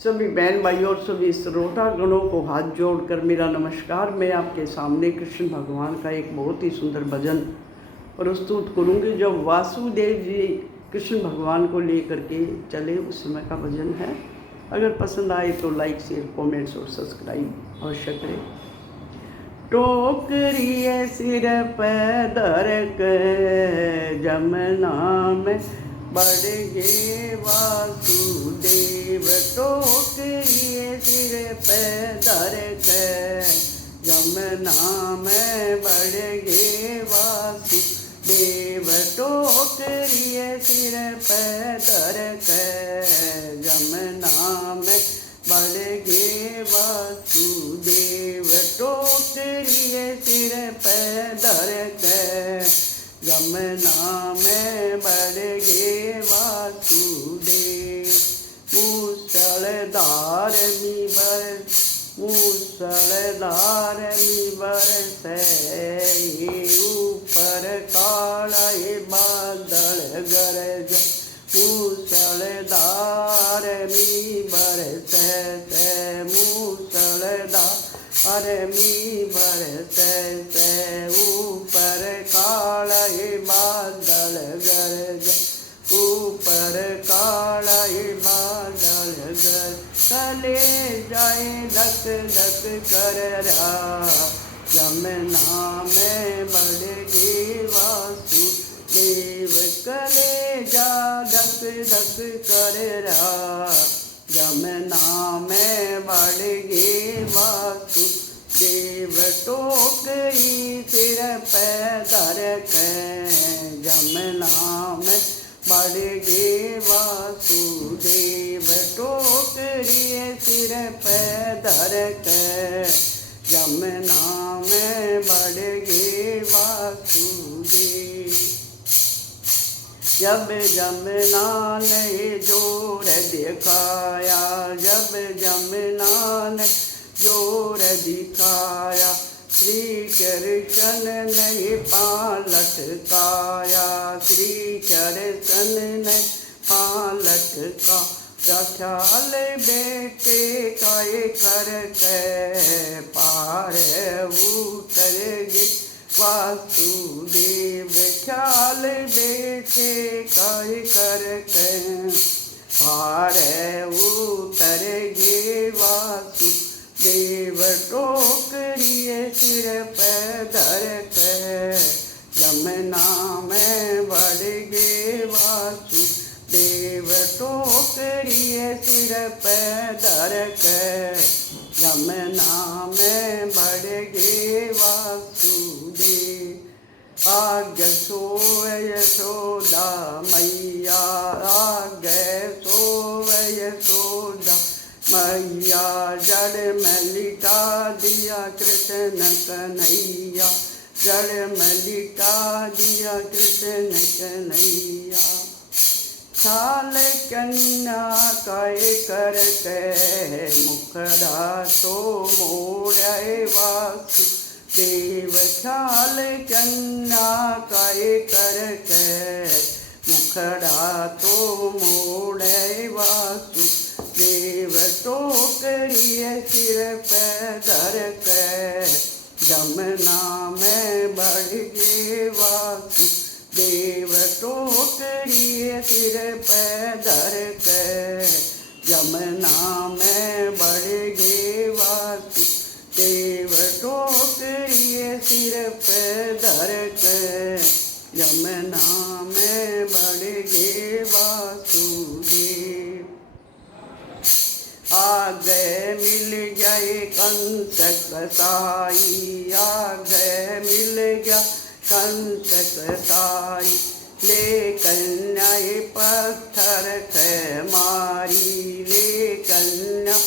सभी बहन भाइयों और सभी श्रोतागणों को हाथ जोड़कर मेरा नमस्कार। मैं आपके सामने कृष्ण भगवान का एक बहुत ही सुंदर भजन प्रस्तुत करूंगी, जो वासुदेव जी कृष्ण भगवान को लेकर के चले उस समय का भजन है। अगर पसंद आए तो लाइक, शेयर, कमेंट्स और सब्सक्राइब अवश्य करें। टोकरिए सिर पे धर के जमुना में बढ़ गे वासुदेव। टोकरिए सिर पे धर के जमुना में बढ़ गे वासुदेव। टोकरिए सिर पे धर के जमुना में बढ़ गे वासुदेव। टोकरिए सिर पे धर के जमुना में बढ़ गे वासुदेव। मूसलधार बरसे ऊपर काला बादल गरज। मूसलधार बरसे मूसलधार बरसे ऊपर काला बादल गरज। ऊपर काला बादल गरज। चले जाए धक धक कर रहा जमुना में बढ़ गे वासुदेव। कले जा धक धक कर रहा जमुना में बढ़ गे वासुदेव। टोकरी सिर पे धर के जमुना में बढ़ गे वासुदेव। टोकरी सिर पे धर के जमुना में बढ़ गे वासुदेव। जब जमुना ने जोर दिखाया, जब जमुना ने जोर दिखाया, श्री कृष्ण ने पाँव लटकाया। श्री कृष्ण ने पाँव लटका ख्याल बेटे का करके पार उतर गे वासुदेव। ख्याल बेटे का करके पार उतर गे वासुदेव। टोकरिए सिर पे धर के जमुना में बढ़ गे वासुदेव। टोकरिए सिर पे धर के जमुना में बढ़ गे वासुदेव। आगे सोवे यशोदा मैया, आगे सोवे यशोदा मैया। जड़ में लिटा दिया कृष्ण कन्हैया, जड़ में लिटा दिया कृष्ण कन्हैया। खाल कन्या काय करके मुखड़ा तो मोड़े वासुदेव। खाल कन्या काय करके मुखड़ा तो मोड़े वासुदेव। टोकरिए सिर पे धर के जमुना में बढ़ गे वासुदेव। टोकरिए सिर पे धर के जमुना में बढ़ गे वासुदेव। टोकरिए सिर पे धर के जमुना में बढ़ गे वासुदेव। आगे मिल गए कंस कसाई, आगे मिल गया कंस कसाई। ले कन्या पत्थर के मारी, ले कन्या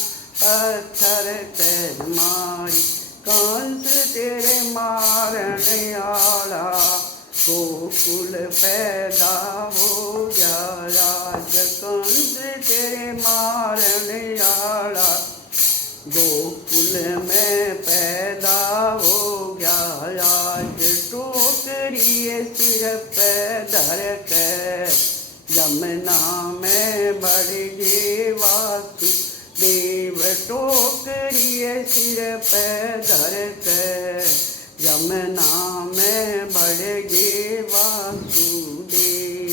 पत्थर के मारी। कंस तेरे मारने आला गोकुल पैदा हो गया राज। कंस तेरे मारने आला गोकुल में पैदा हो गया राज। टोकरिए सिर पे धर के जमुना में बढ़ गे वासुदेव। टोकरिए सिर पे धरते, यमुना में बढ़ गे वासुदेव।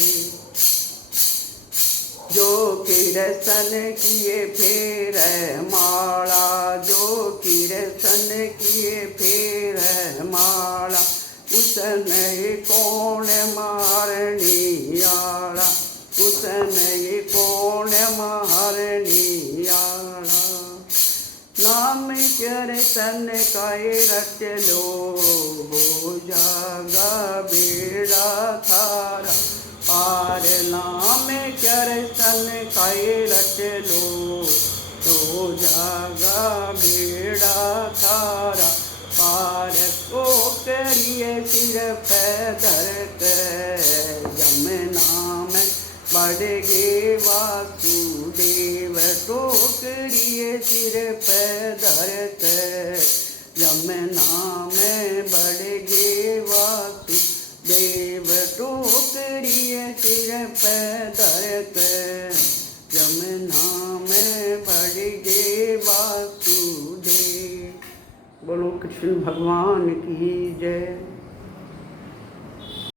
जो कृष्ण किए फेर माला, जो कृष्ण किए फेर माला, उसने कौन मारनी आला, उसने कौन मारनी आला। नाम कृष्ण काए रट लो, हो जागा बेड़ा थारा पार। नाम कृष्ण काए रट लो, हो जागा बेड़ा थारा पार। टोकरिए सिर पे धरते, यमुना में बढ़ गे वासुदेव। टोकरिए सिर पे धरते, यमुना में बढ़ गे वासुदेव। टोकरिए सिर पे धरते, यमुना में बढ़ गे वासुदेव। बोलो कृष्ण भगवान की जय।